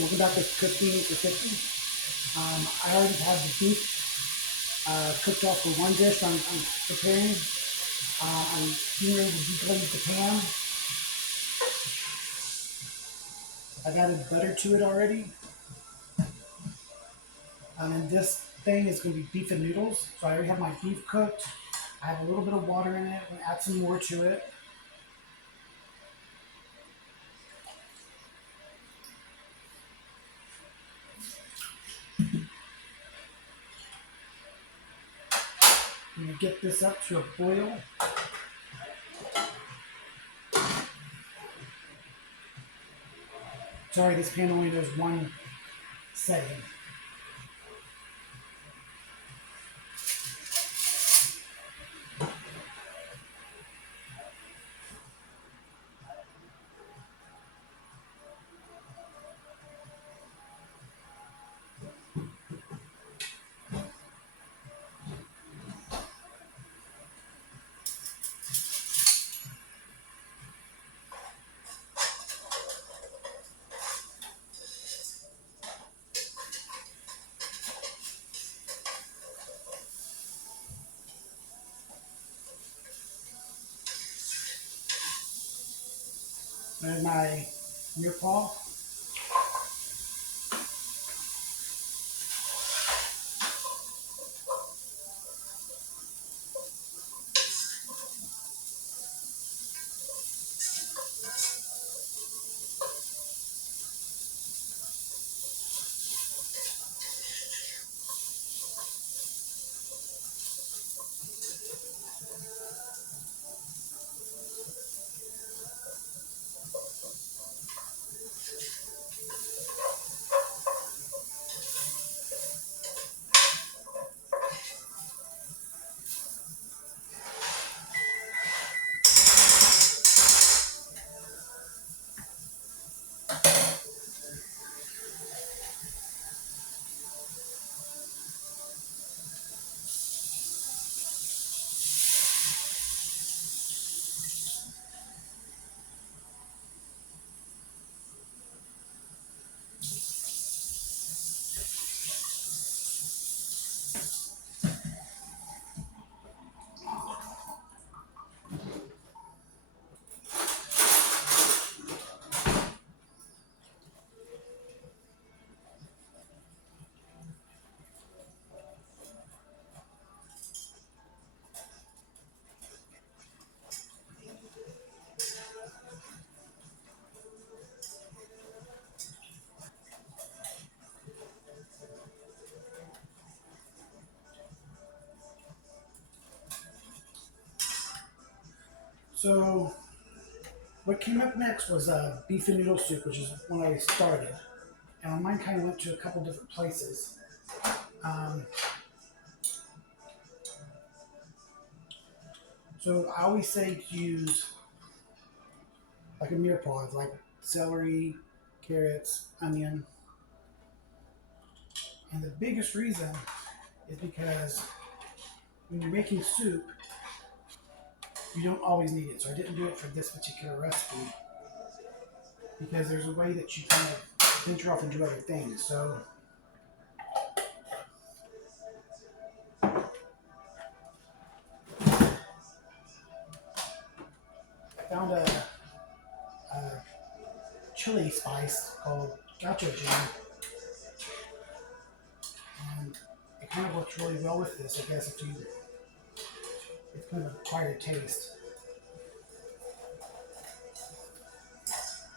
Welcome back to Cooking for 50. I already have the beef cooked off for one dish I'm preparing. I'm getting ready to deglaze the pan. I've added butter to it already. And this thing is going to be beef and noodles. So I already have my beef cooked. I have a little bit of water in it. I'm going to add some more to it. I'm going to get this up to a boil. Sorry, this pan only does one setting. There's my rear paw. So what came up next was beef and noodle soup, which is when I started. And mine kind of went to a couple different places. Um, so I always say to use like a meal pod, like celery, carrots, onion. And the biggest reason is because when you're making soup, you don't always need it. So I didn't do it for this particular recipe because there's a way that you kind of venture off and do other things. So I found a chili spice called gacho jam, and it kind of works really well with this. I guess if you, it's kind of an acquired taste.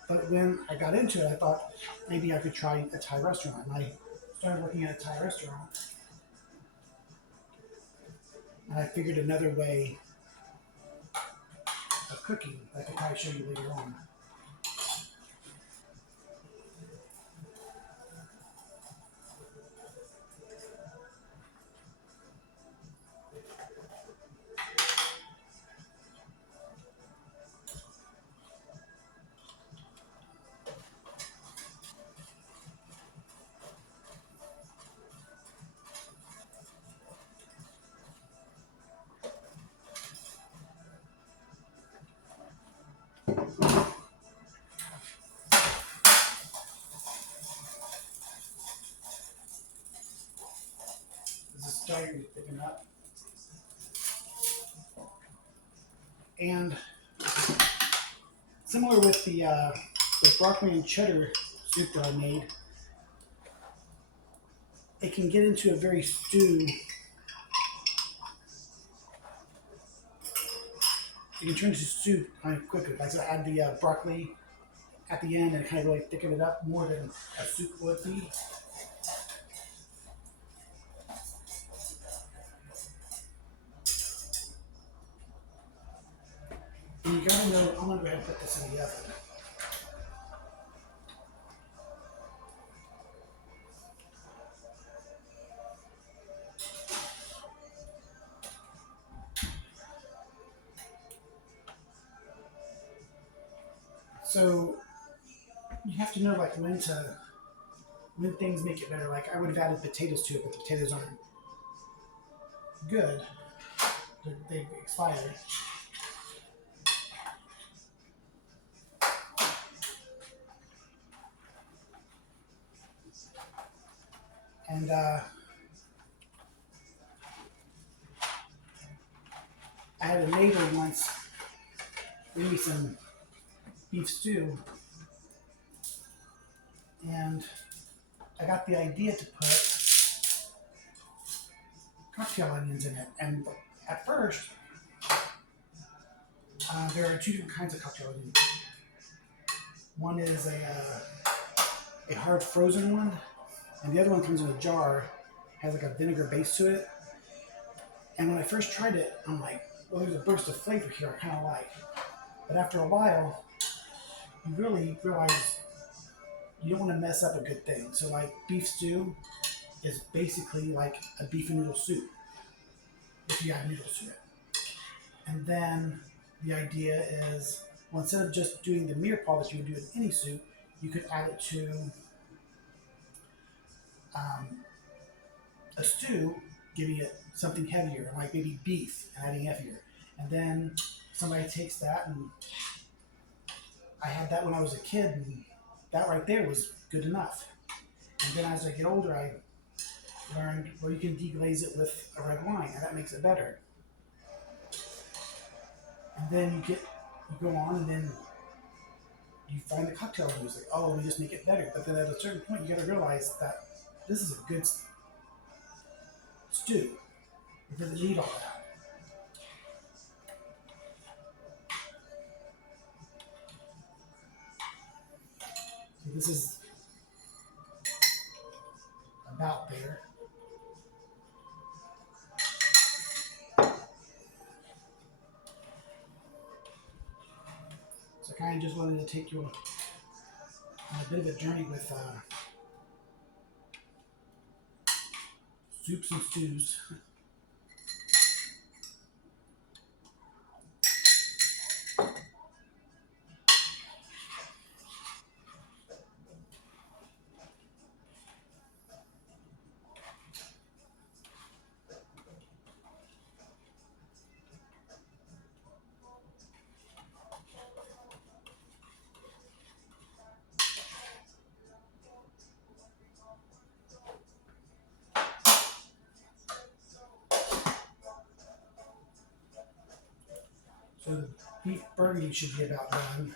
But when I got into it, I thought maybe I could try a Thai restaurant. And I started working at a Thai restaurant, and I figured another way of cooking that I could probably show you later on. starting to thicken up. And similar with the broccoli and cheddar soup that I made, it can get into a very stew. It can turn into stew kind of quickly. Like I said, I add the broccoli at the end and kind of really thicken it up more than a soup would be. And you gotta know, I'm gonna go ahead and put this in the oven. So you have to know like when things make it better. Like I would have added potatoes to it, but the potatoes aren't good. They've expired. And I had a neighbor once bring me some beef stew, and I got the idea to put cocktail onions in it. And at first, there are two different kinds of cocktail onions. One is a hard frozen one, and the other one comes in a jar, has like a vinegar base to it. And when I first tried it, I'm like, well, there's a burst of flavor here I kind of like. But after a while, you really realize you don't want to mess up a good thing. So like beef stew is basically like a beef and noodle soup if you add noodles to it. And then the idea is, well, instead of just doing the mirepoix that you would do in any soup, you could add it to a stew, giving it something heavier, like maybe beef and adding heavier. And then somebody takes that, and I had that when I was a kid, and that right there was good enough. And then as I get older, I learned, well, you can deglaze it with a red wine, and that makes it better. And then you go on, and then you find the cocktail music. Oh, we just make it better. But then at a certain point, you got to realize that this is a good stew. It doesn't need all that. So this is about there. So I kind of just wanted to take you on a bit of a journey with soups and stews. So the beef burgundy should be about done.